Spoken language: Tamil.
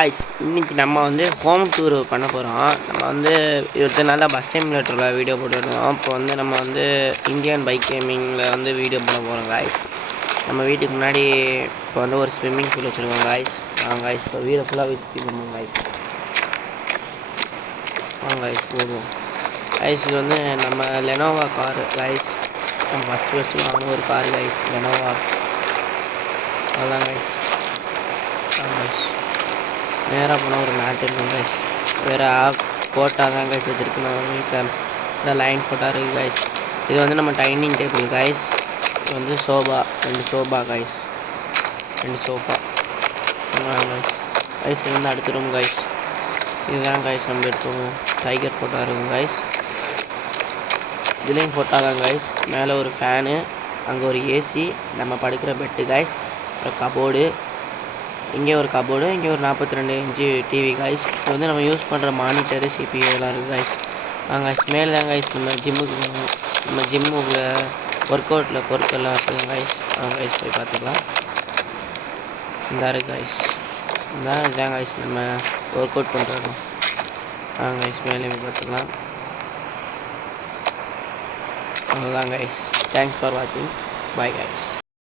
காய்ஸ் இன்றைக்கி நம்ம வந்து ஹோம் டூர் பண்ண போகிறோம். நம்ம வந்து 20 நாளாக பஸ் சிமுலேட்டரில் வீடியோ போட்டுருந்தோம். இப்போ வந்து நம்ம வந்து இந்தியன் பைக் கேமிங்கில் வந்து வீடியோ போட போகிறோம் காய்ஸ். நம்ம வீட்டுக்கு முன்னாடி இப்போ வந்து ஒரு ஸ்விம்மிங் பூல் வச்சுருக்கோம் காய்ஸ். காய்ஸ் இப்போ வீடை ஃபுல்லாக விசிட் பண்ணுவோம் காய்ஸ். காய்ஸ் போடுவோம் காய்ஸ். இது வந்து நம்ம லெனோவா காரு காய்ஸ். நம்ம ஃபஸ்ட்டு வாங்கின ஒரு கார் காய்ஸ், லெனோவா. அதுதான் காய்ஸ். காய்ஸ் நேராக போனால் ஒரு மேட் இருக்கும் கைஸ். வேறு ஃபோட்டோ தான் கைஸ் வச்சுருக்கு. நான் வீட்டில் இந்த லைன் ஃபோட்டோ இருக்குது கைஸ். இது வந்து நம்ம டைனிங் டேபிள் கைஸ். இது வந்து sofa, 2 sofa guys, 2 sofa guys. Guys இது வந்து அடுத்த ரூம் கைஸ். இதுதான் கைஸ் நம்ம எடுத்தோம். டைகர் ஃபோட்டோ இருக்கும் கைஸ். இதுலேயும் ஃபோட்டோ தான் கைஸ். மேலே ஒரு ஃபேனு, அங்கே ஒரு ஏசி, நம்ம படுக்கிற பெட்டு கைஸ், அப்புறம் கபோர்டு, இங்கே ஒரு கபோர்டு, இங்கே ஒரு 42 இன்ச்சு டிவி காய்ஸ். இது வந்து நம்ம யூஸ் பண்ணுற மானிட்டரு, சிபியூ எல்லாம் இருக்குது காய்ஸ். காய்ஸ் மேலே தான் காய்ஸ் நம்ம ஜிம்முக்குள்ள ஒர்க் அவுட்டில் பொருட்கள்லாம் வச்சுருக்கோம் காய்ஸ். காய்ஸ் போய் பார்த்துக்கலாம். இந்த இருக்குது காய்ஸ். இதான் காய்ஸ் நம்ம ஒர்க் அவுட் பண்ணுறோம். காய்ஸ் மேலே போய் பார்த்துக்கலாம். அவ்வளோதான் காய்ஸ். தேங்க்ஸ் ஃபார் வாட்சிங். Bye guys.